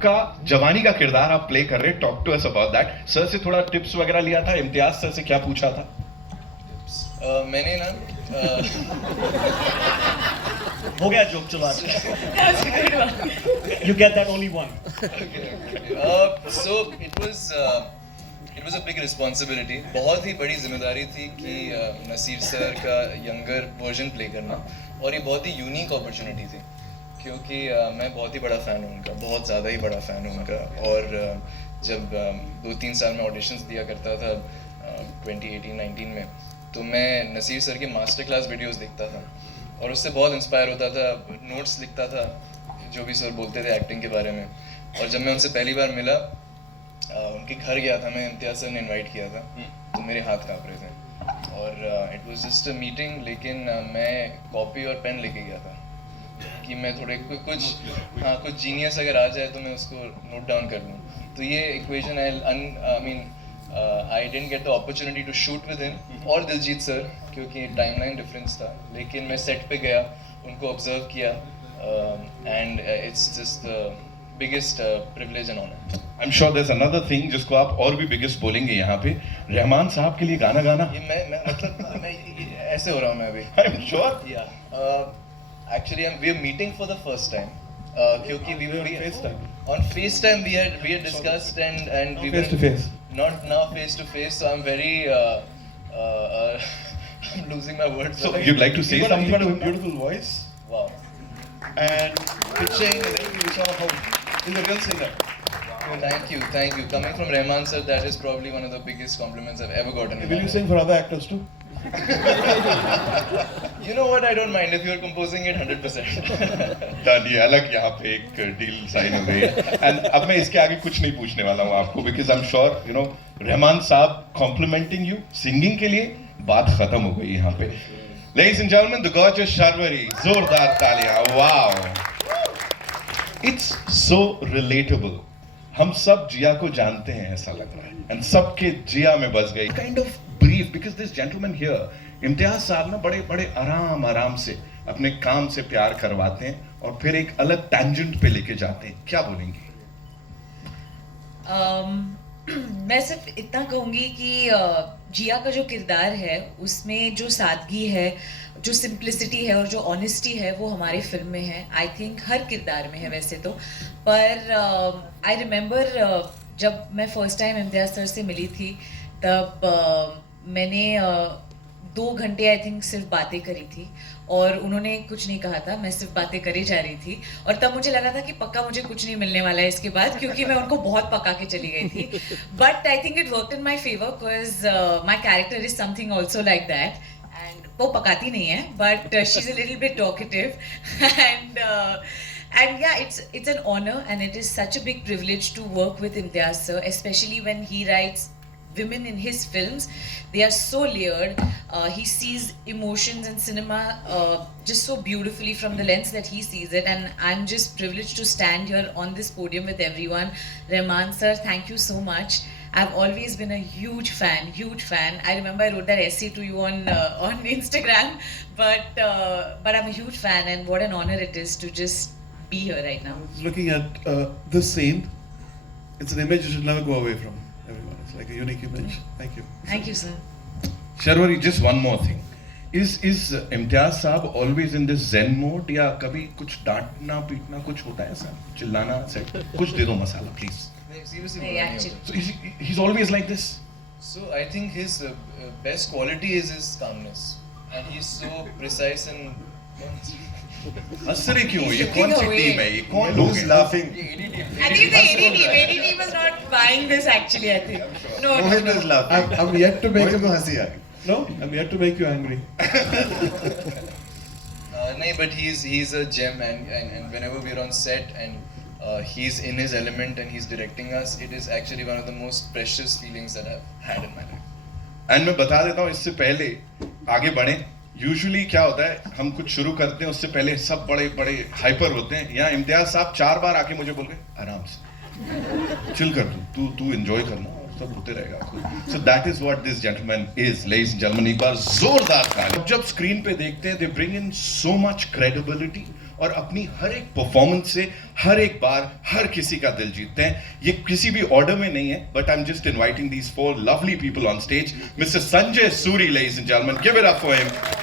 आपका जवानी का किरदार आप प्ले कर रहे हैं, talk to us about that. Sir से थोड़ा टिप्स वगैरह लिया था, इम्तियाज सर से क्या पूछा था? मैंने ना हो गया जोक, चलो आज you get that only one. So it was a big responsibility. बहुत ही बड़ी जिम्मेदारी थी कि नसीर सर का यंगर वर्जन प्ले करना, और ये बहुत ही यूनिक अपॉर्चुनिटी थी क्योंकि मैं बहुत ही बड़ा फ़ैन हूँ उनका, बहुत ज़्यादा ही बड़ा फ़ैन हूँ उनका। और जब 2-3 साल में ऑडिशंस दिया करता था 2018-19 में, तो मैं नसीर सर के मास्टर क्लास वीडियोस देखता था और उससे बहुत इंस्पायर होता था, नोट्स लिखता था जो भी सर बोलते थे एक्टिंग के बारे में। और जब मैं उनसे पहली बार मिला, उनके घर गया था मैं, इम्तियाज सर ने इनवाइट किया था, तो मेरे हाथ काँप रहे थे और it was just a meeting, लेकिन मैं कॉपी और पेन लेके गया था कि मैं थोड़े कुछ जीनियस अगर आ जाए तो मैं उसको नोट डाउन कर लूँ। तो ये equation I didn't get the opportunity to shoot with him और दिलजीत सर क्योंकि टाइमलाइन डिफरेंस था, लेकिन मैं सेट पे गया, उनको ऑब्जर्व किया and it's just the biggest privilege and honour. I am sure there is another thing जिसको आप और भी बिगेस्ट बोलेंगे यहाँ पे, रहमान साहब के लिए गाना गाना। ये मैं मतलब मैं ऐसे हो रहा हूँ मैं अभी। आई एम श्योर या actually we are meeting for the first time क्योंकि on FaceTime we had discussed and we face to face, not now face to face, so I'm very I'm losing my words. So you'd like to say something? You got a beautiful voice. Wow. And pitching and everything, you saw how he's a real singer. Thank you. Coming from Rahman sir, that is probably one of the biggest compliments I've ever gotten. Will you sing for other actors too? You know what? I don't mind if you're composing it 100%. Done, ये अलग यहाँ पे एक deal sign हो गई है। And अब मैं इसके आगे कुछ नहीं पूछने वाला हूँ आपको, because I am sure you know Rahman साहब कॉम्प्लीमेंटिंग यू सिंगिंग के लिए, बात खत्म हो गई यहाँ पे। Ladies and gentleman, the gorgeous Sharvari, जोरदार तालियां। Wow, it's so relatable. हम सब जिया को जानते हैं ऐसा लग रहा है, एंड सबके जिया में बस गई kind of brief, because this gentleman here, Imtiaz साहब ना बड़े बड़े आराम से अपने काम से प्यार करवाते हैं और फिर एक अलग टैंजेंट पे लेके जाते हैं। क्या बोलेंगे? मैं सिर्फ इतना कहूँगी कि जिया का जो किरदार है उसमें जो सादगी है, जो सिंप्लिसिटी है और जो ऑनेस्टी है वो हमारे फिल्म में है। आई थिंक हर किरदार में है वैसे तो, पर आई रिमेंबर जब मैं फर्स्ट टाइम इम्तियाज सर से मिली थी तब मैंने 2 घंटे आई थिंक सिर्फ बातें करी थी और उन्होंने कुछ नहीं कहा था, मैं सिर्फ बातें करी जा रही थी और तब मुझे लगा था कि पक्का मुझे कुछ नहीं मिलने वाला है इसके बाद, क्योंकि मैं उनको बहुत पका के चली गई थी। But I think it worked in my favour because my character is something also like that, and वो पकाती नहीं है but she is a little bit talkative and yeah, it's an honor and it is such a big privilege to work with Imtiaz sir, especially when he writes women in his films. They are so layered. He sees emotions and cinema just so beautifully from the lens that he sees it, and I'm just privileged to stand here on this podium with everyone. Rahman sir, thank you so much. I've always been a huge fan. I remember I wrote that essay to you on Instagram, but I'm a huge fan, and what an honor it is to just be here right now. Looking at this scene, it's an image you should never go away from. Everyone, it's like a unique image. Thank you. Thank you, sir. Sharwari, just one more thing. Is Imtiaz साहब always in this zen mode, या कभी कुछ डांटना पीटना कुछ होता है ऐसा, चिल्लाना सेट? कुछ दे दो मसाला please. Seriously, So he's always like this. So I think his best quality is his calmness, and he's so precise and हंस रहे क्यों? ये कौन सी टीम है? ये कौन लोग हैं? Laughing. I think it's the AD team was not buying this actually, I think. No. I'm yet to make him हंसी आ गई. No, I'm yet to make you angry. No, but he's a gem, and whenever we're on set and he's in his element and he's directing us, it is actually one of the most precious feelings that I've had in my life. And मैं बता देता हूँ इससे पहले आगे बढ़े, usually क्या होता है हम कुछ शुरू करते हैं उससे पहले सब बड़े बड़े हाइपर होते हैं। यहाँ इम्तियाज साहब 4 बार आके मुझे बोल गए आराम से चिल कर, तू एंजॉय करना, सब होते रहेगा। So that is what this gentleman is. Ladies and gentleman, एक बार जोरदार ताली। जब स्क्रीन पे देखते हैं they bring in so much credibility और अपनी हर एक परफॉर्मेंस से हर एक बार हर किसी का दिल जीतते हैं. ये किसी भी ऑर्डर में नहीं है, but I am just inviting these 4 lovely people on stage. Mr. Sanjay Suri, ladies and gentlemen, give it up for him.